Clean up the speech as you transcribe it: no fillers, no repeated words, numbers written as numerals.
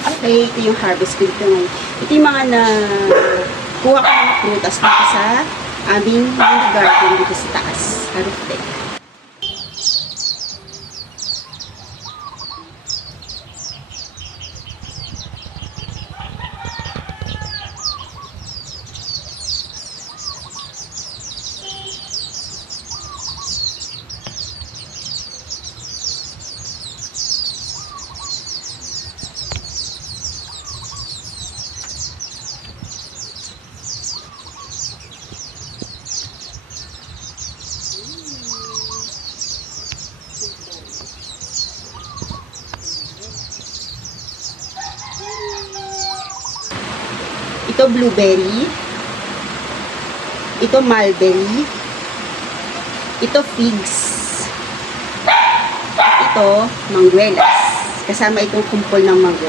Okay, ito yung harvest ko dito ngayon. Ito yung mga na kuha ko ng prutas dito sa aming garden dito sa taas. Harap deck. Ito blueberry. Ito mulberry. Ito figs. Ito manguelas. Kasama itong kumpol ng manguelas.